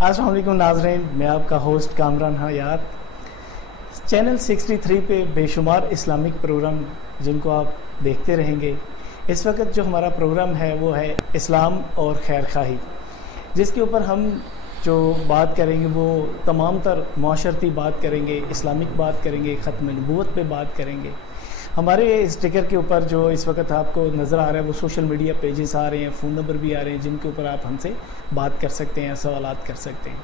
السلام علیکم ناظرین، میں آپ کا ہوسٹ کامران حیات۔ چینل 63 پہ بے شمار اسلامک پروگرام جن کو آپ دیکھتے رہیں گے۔ اس وقت جو ہمارا پروگرام ہے وہ ہے اسلام اور خیر خواہی، جس کے اوپر ہم جو بات کریں گے وہ تمام تر معاشرتی بات کریں گے، اسلامک بات کریں گے، ختم نبوت پہ بات کریں گے۔ ہمارے اسٹیکر کے اوپر جو اس وقت آپ کو نظر آ رہا ہے وہ سوشل میڈیا پیجز آ رہے ہیں، فون نمبر بھی آ رہے ہیں جن کے اوپر آپ ہم سے بات کر سکتے ہیں، سوالات کر سکتے ہیں۔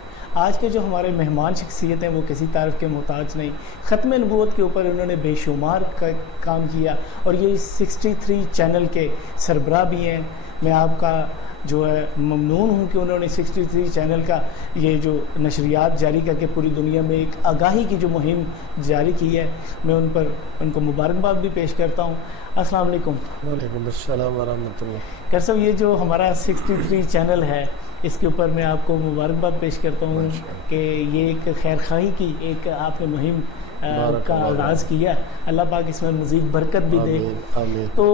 آج کے جو ہمارے مہمان شخصیت ہیں وہ کسی تعارف کے محتاج نہیں، ختم نبوت کے اوپر انہوں نے بے شمار کام کیا اور یہ 63 چینل کے سربراہ بھی ہیں۔ میں آپ کا جو ہے ممنون ہوں کہ انہوں نے 63 چینل کا یہ جو نشریات جاری کر کے پوری دنیا میں ایک آگاہی کی جو مہم جاری کی ہے، میں ان کو مبارکباد بھی پیش کرتا ہوں۔ السلام علیکم۔ وعلیکم السلام ورحمۃ اللہ۔ کر صاحب، یہ جو ہمارا 63 چینل ہے اس کے اوپر میں آپ کو مبارکباد پیش کرتا ہوں کہ یہ ایک خیر خواہی کی ایک آپ نے مہم کا آغاز کیا۔ اللہ پاک اس میں مزید برکت بھی دے۔ آمین۔ تو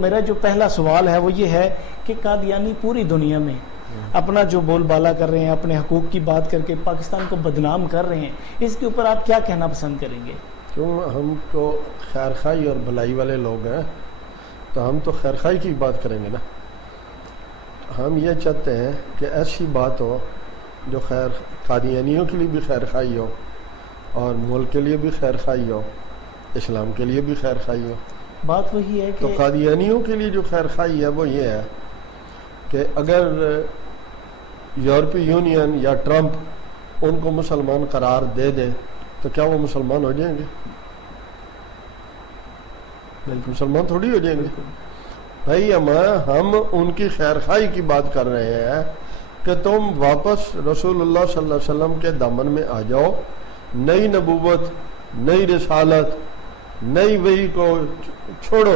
میرا جو پہلا سوال ہے وہ یہ ہے کہ قادیانی پوری دنیا میں اپنا جو بول بالا کر رہے ہیں، اپنے حقوق کی بات کر کے پاکستان کو بدنام کر رہے ہیں، اس کے اوپر آپ کیا کہنا پسند کریں گے؟ کیوں ہم تو خیر خواہی اور بھلائی والے لوگ ہیں تو ہم تو خیر خواہی کی بات کریں گے نا۔ ہم یہ چاہتے ہیں کہ ایسی بات ہو جو خیر قادیانیوں کے لیے بھی خیر خواہی ہو اور ملک کے لیے بھی خیر خواہی ہو، اسلام کے لیے بھی خیر خواہی ہو۔ بات وہی ہے تو کہ قادیانیوں کے لیے جو خیر خواہی ہے وہ یہ ہے کہ اگر یورپی یونین یا ٹرمپ ان کو مسلمان قرار دے دے تو کیا وہ مسلمان ہو جائیں گے؟ بالکل مسلمان تھوڑی ہو جائیں گے بھائی۔ ہم ان کی خیر خواہی کی بات کر رہے ہیں کہ تم واپس رسول اللہ صلی اللہ علیہ وسلم کے دامن میں آ جاؤ، نئی نبوت، نئی رسالت، نئی وحی کو چھوڑو،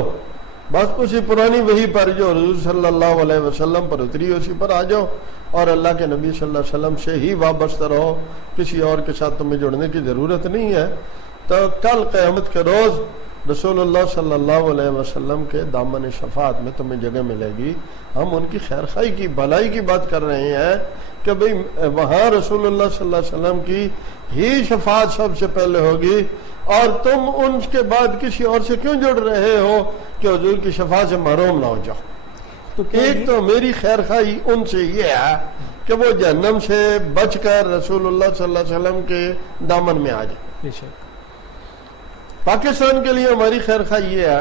بس اسی پرانی وحی پر جو حضور صلی اللہ علیہ وسلم پر اتری اسی پر آ جاؤ اور اللہ کے نبی صلی اللہ علیہ وسلم سے ہی وابستہ رہو، کسی اور کے ساتھ تمہیں جڑنے کی ضرورت نہیں ہے۔ تو کل قیامت کے روز رسول اللہ صلی اللہ علیہ وسلم کے دامن شفاعت میں تمہیں جگہ ملے گی۔ ہم ان کی خیر خواہی کی بھلائی کی بات کر رہے ہیں کہ بھئی وہاں رسول اللہ صلی اللہ علیہ وسلم کی ہی شفاعت سب سے پہلے ہوگی، اور تم ان کے بعد کسی اور سے کیوں جڑ رہے ہو کہ حضور کی شفاعت سے محروم نہ ہو جاؤ۔ تو ایک تو میری خیر خواہی ان سے یہ ہے کہ وہ جہنم سے بچ کر رسول اللہ صلی اللہ علیہ وسلم کے دامن میں آ جائے۔ بے شک پاکستان کے لیے ہماری خیر خواہی یہ ہے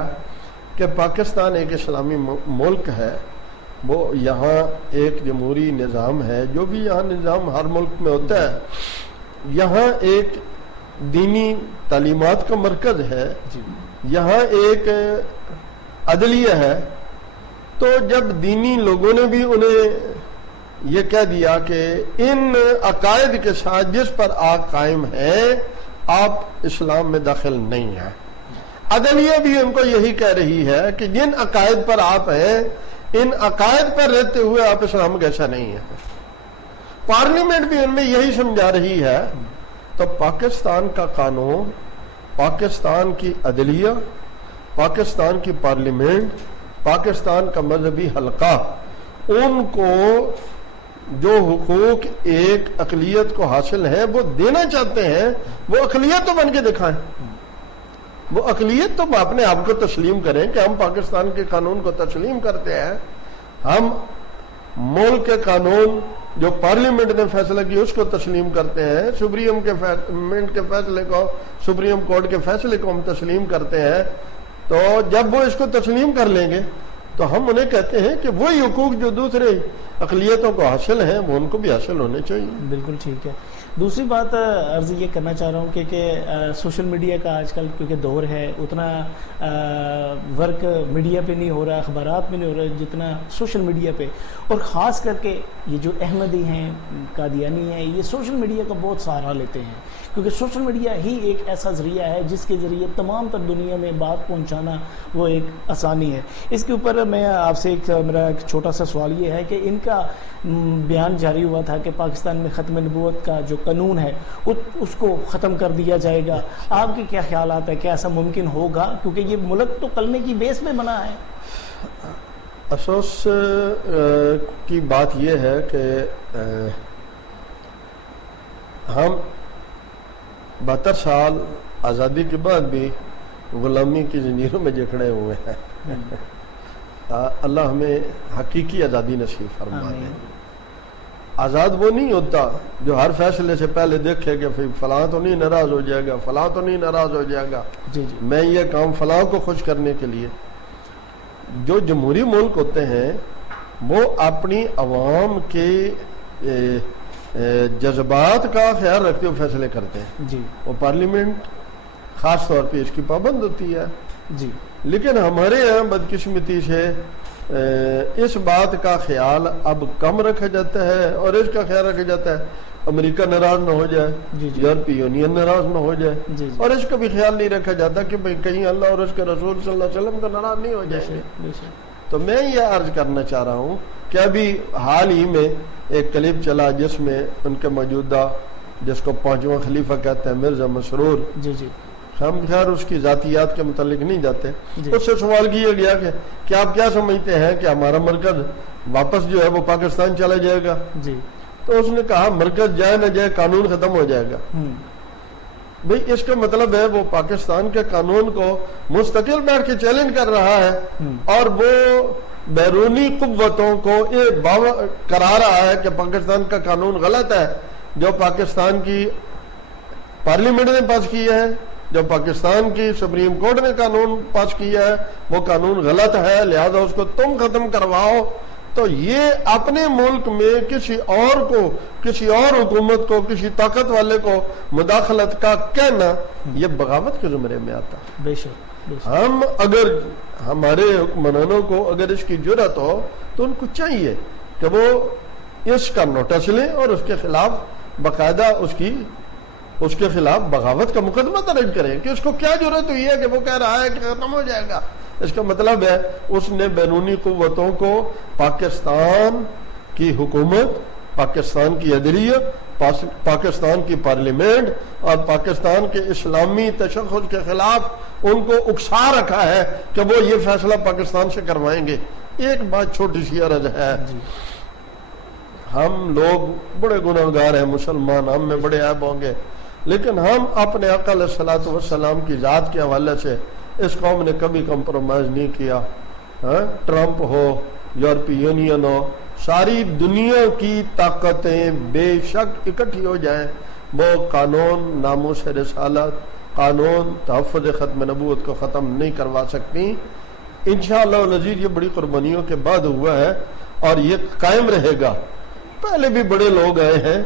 کہ پاکستان ایک اسلامی ملک ہے، وہ یہاں ایک جمہوری نظام ہے، جو بھی یہاں نظام ہر ملک میں ہوتا ہے، یہاں ایک دینی تعلیمات کا مرکز ہے، یہاں ایک عدلیہ ہے۔ تو جب دینی لوگوں نے بھی انہیں یہ کہہ دیا کہ ان عقائد کے ساتھ جس پر آپ قائم ہیں آپ اسلام میں داخل نہیں ہیں، عدلیہ بھی ان کو یہی کہہ رہی ہے کہ جن عقائد پر آپ ہیں ان عقائد پر رہتے ہوئے آپ اسلام کیسا نہیں ہیں۔ پارلیمنٹ بھی ان میں یہی سمجھا رہی ہے۔ تو پاکستان کا قانون، پاکستان کی عدلیہ، پاکستان کی پارلیمنٹ، پاکستان کا مذہبی حلقہ ان کو جو حقوق ایک اقلیت کو حاصل ہیں وہ دینا چاہتے ہیں، وہ اقلیت تو بن کے دکھائیں، وہ اقلیت تو اپنے آپ کو تسلیم کریں کہ ہم پاکستان کے قانون کو تسلیم کرتے ہیں، ہم ملک کے قانون جو پارلیمنٹ نے فیصلہ کیا اس کو تسلیم کرتے ہیں، سپریم کے فیصلے کو، سپریم کورٹ کے فیصلے کو ہم تسلیم کرتے ہیں۔ تو جب وہ اس کو تسلیم کر لیں گے تو ہم انہیں کہتے ہیں کہ وہی حقوق جو دوسرے اقلیتوں کو حاصل ہیں وہ ان کو بھی حاصل ہونے چاہیے۔ بالکل ٹھیک ہے۔ دوسری بات عرض یہ کرنا چاہ رہا ہوں کہ سوشل میڈیا کا آج کل کیونکہ دور ہے، اتنا ورک میڈیا پہ نہیں ہو رہا، اخبارات میں نہیں ہو رہا جتنا سوشل میڈیا پہ، اور خاص کر کے یہ جو احمدی ہیں، قادیانی ہیں، یہ سوشل میڈیا کا بہت سہارا لیتے ہیں، کیونکہ سوشل میڈیا ہی ایک ایسا ذریعہ ہے جس کے ذریعے تمام تر دنیا میں بات پہنچانا وہ ایک آسانی ہے۔ اس کے اوپر میں آپ سے میرا ایک چھوٹا سا سوال یہ ہے کہ ان کا بیان جاری ہوا تھا کہ پاکستان میں ختم نبوت کا جو قانون ہے اس کو ختم کر دیا جائے گا۔ آپ کے کیا خیالات ہیں، کیا ایسا ممکن ہوگا؟ کیونکہ یہ ملک تو کلمے کی بیس پہ بنا ہے۔ افسوس کی بات یہ ہے کہ ہم 72 سال آزادی کے بعد بھی غلامی کی زنجیروں میں جکڑے ہوئے ہیں. اللہ ہمیں حقیقی آزادی نصیب فرمائے. آزاد وہ نہیں ہوتا جو ہر فیصلے سے پہلے دیکھے کہ فلاں تو نہیں ناراض ہو جائے گا، فلاں تو نہیں ناراض ہو جائے گا، میں یہ کام فلاں کو خوش کرنے کے لیے. جو جمہوری ملک ہوتے ہیں وہ اپنی عوام کے جذبات کا خیال رکھتے ہوئے فیصلے کرتے ہیں. وہ پارلیمنٹ خاص طور پہ اس کی پابند ہوتی ہے. لیکن ہمارے یہاں بدقسمتی سے اس بات کا خیال اب کم رکھا جاتا ہے، اور اس کا خیال رکھا جاتا ہے امریکہ ناراض نہ ہو جائے، یورپی یونین ناراض نہ ہو جائے، اور اس کا بھی خیال نہیں رکھا جاتا کہ کہیں اللہ اور اس کے رسول صلی اللہ علیہ وسلم کا ناراض نہیں ہو جائے گے. تو میں یہ عرض کرنا چاہ رہا ہوں کہ ابھی حال ہی میں ایک کلپ چلا جس میں ان کے موجودہ، جس کو 5واں خلیفہ کہتے ہیں، مرزا مسرور، ہم خیر اس کی ذاتیات کے متعلق نہیں جاتے، اس سے سوال کیا گیا کہ آپ کیا سمجھتے ہیں کہ ہمارا مرکز واپس جو ہے وہ پاکستان چلا جائے گا؟ تو اس نے کہا مرکز جائے نہ جائے قانون ختم ہو جائے گا. بھئی اس کا مطلب ہے وہ پاکستان کے قانون کو مستقل بیٹھ کے چیلنج کر رہا ہے، اور وہ بیرونی قوتوں کو یہ کرا رہا ہے کہ پاکستان کا قانون غلط ہے. جو پاکستان کی پارلیمنٹ نے پاس کیا ہے، جو پاکستان کی سپریم کورٹ نے قانون پاس کیا ہے، وہ قانون غلط ہے، لہذا اس کو تم ختم کرواؤ. تو یہ اپنے ملک میں کسی اور کو، کسی اور حکومت کو، کسی طاقت والے کو مداخلت کا کہنا، یہ بغاوت کے زمرے میں آتا ہے. بے شک. ہم اگر ہمارے حکمرانوں کو اگر اس کی جرأت ہو تو ان کو چاہیے کہ وہ اس کا نوٹس لیں اور اس کے خلاف باقاعدہ اس کے خلاف بغاوت کا مقدمہ درج کریں کہ اس کو کیا ضرورت ہوئی ہے کہ وہ کہہ رہا ہے کہ ختم ہو جائے گا. اس کا مطلب ہے اس نے بیرونی قوتوں کو پاکستان کی حکومت، پاکستان کی عدلیہ، پاکستان کی پارلیمنٹ اور پاکستان کے اسلامی تشخص کے خلاف ان کو اکسا رکھا ہے کہ وہ یہ فیصلہ پاکستان سے کروائیں گے. ایک بات چھوٹی سی عرض ہے، ہم لوگ بڑے گناہگار ہیں، مسلمان، ہم میں بڑے عیب ہوں گے، لیکن ہم اپنے آقا علیہ الصلوۃ والسلام کی ذات کے حوالے سے اس قوم نے کبھی کمپرومائز نہیں کیا. ٹرمپ ہو، یورپی یونین ہو، ساری دنیا کی طاقتیں بے شک اکٹھی ہو جائیں، وہ قانون ناموس رسالت، قانون تحفظ ختم نبوت کو ختم نہیں کروا سکتی. انشاءاللہ العزیز یہ بڑی قربانیوں کے بعد ہوا ہے اور یہ قائم رہے گا. پہلے بھی بڑے لوگ آئے ہیں،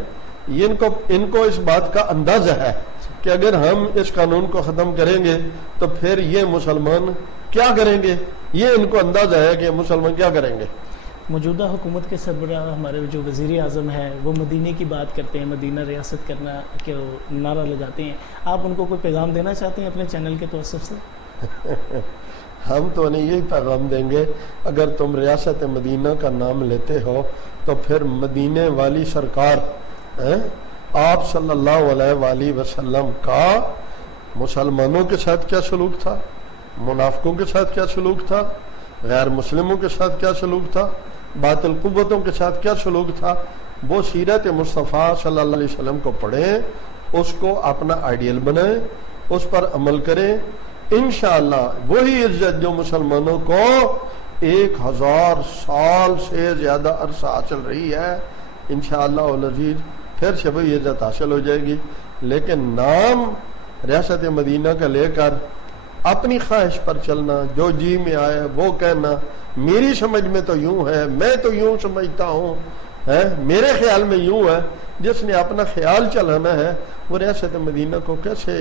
ان کو اس بات کا اندازہ ہے کہ اگر ہم اس قانون کو ختم کریں گے تو پھر یہ مسلمان کیا کریں گے. یہ ان کو اندازہ ہے کہ مسلمان کیا کریں گے. موجودہ حکومت کے سربراہ ہمارے جو وزیر اعظم ہے وہ مدینے کی بات کرتے ہیں، مدینہ ریاست کرنا کے نعرہ لگاتے ہیں. آپ ان کو کوئی پیغام دینا چاہتے ہیں اپنے چینل کے توسط سے؟ ہم تو انہیں یہی پیغام دیں گے، اگر تم ریاست مدینہ کا نام لیتے ہو تو پھر مدینے والی سرکار آپ صلی اللہ علیہ وآلہ وسلم کا مسلمانوں کے ساتھ کیا سلوک تھا، منافقوں کے ساتھ کیا سلوک تھا، غیر مسلموں کے ساتھ کیا سلوک تھا، باطل قوتوں کے ساتھ کیا سلوک تھا، وہ سیرت مصطفیٰ صلی اللہ علیہ وسلم کو پڑھیں، اس کو اپنا آئیڈیل بنائیں، اس پر عمل کریں. انشاءاللہ وہی عزت جو مسلمانوں کو 1000 سال سے زیادہ عرصہ حاصل رہی ہے، انشاءاللہ العزیز پھر سے وہی عزت حاصل ہو جائے گی. لیکن نام ریاست مدینہ کا لے کر اپنی خواہش پر چلنا، جو جی میں آئے وہ کہنا، میری سمجھ میں تو یوں ہے، میں تو یوں سمجھتا ہوں، میرے خیال میں یوں ہے، جس نے اپنا خیال چلانا ہے وہ ریاست مدینہ کو کیسے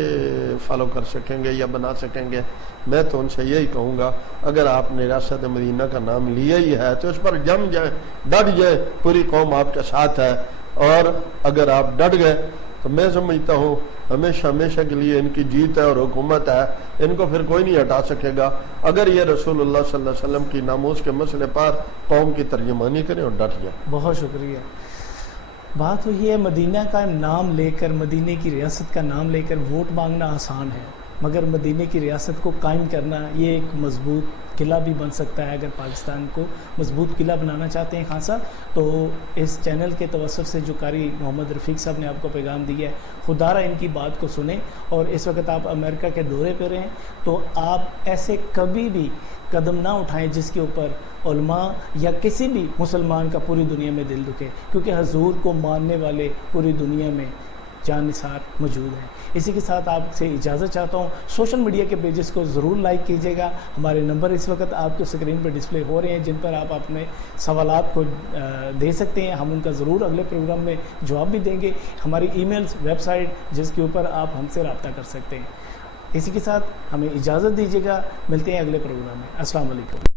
فالو کر سکیں گے یا بنا سکیں گے. میں تو ان سے یہی کہوں گا، اگر آپ نے ریاست مدینہ کا نام لیا ہی ہے تو اس پر جم جائے، ڈٹ جائے، پوری قوم آپ کے ساتھ ہے. اور اگر آپ ڈٹ گئے تو میں سمجھتا ہوں ہمیشہ ہمیشہ کے لیے ان کی جیت ہے اور حکومت ہے، ان کو پھر کوئی نہیں ہٹا سکے گا اگر یہ رسول اللہ صلی اللہ علیہ وسلم کی ناموس کے مسئلے پر قوم کی ترجمانی کریں اور ڈٹ جائیں. بہت شکریہ. بات وہی ہے، مدینہ کا نام لے کر، مدینے کی ریاست کا نام لے کر ووٹ مانگنا آسان ہے، مگر مدینے کی ریاست کو قائم کرنا یہ ایک مضبوط قلعہ بھی بن سکتا ہے. اگر پاکستان کو مضبوط قلعہ بنانا چاہتے ہیں خان صاحب, تو اس چینل کے توسط سے جو قاری محمد رفیق صاحب نے آپ کو پیغام دیا ہے, خدا را ان کی بات کو سنیں. اور اس وقت آپ امریکہ کے دورے پہ رہیں, تو آپ ایسے کبھی بھی قدم نہ اٹھائیں جس کے اوپر علماء یا کسی بھی مسلمان کا پوری دنیا میں دل دکھے, کیونکہ حضور کو ماننے والے پوری دنیا میں جان نثار موجود ہیں. اسی کے ساتھ آپ سے اجازت چاہتا ہوں. سوشل میڈیا کے پیجز کو ضرور لائک کیجیے گا. ہمارے نمبر اس وقت آپ کو اسکرین پر ڈسپلے ہو رہے ہیں, جن پر آپ اپنے سوالات کو دے سکتے ہیں. ہم ان کا ضرور اگلے پروگرام میں جواب بھی دیں گے. ہماری ای میلز, ویب سائٹ جس کے اوپر آپ ہم سے رابطہ کر سکتے ہیں. اسی کے ساتھ ہمیں اجازت دیجیے گا. ملتے ہیں اگلے پروگرام میں. السلام علیکم.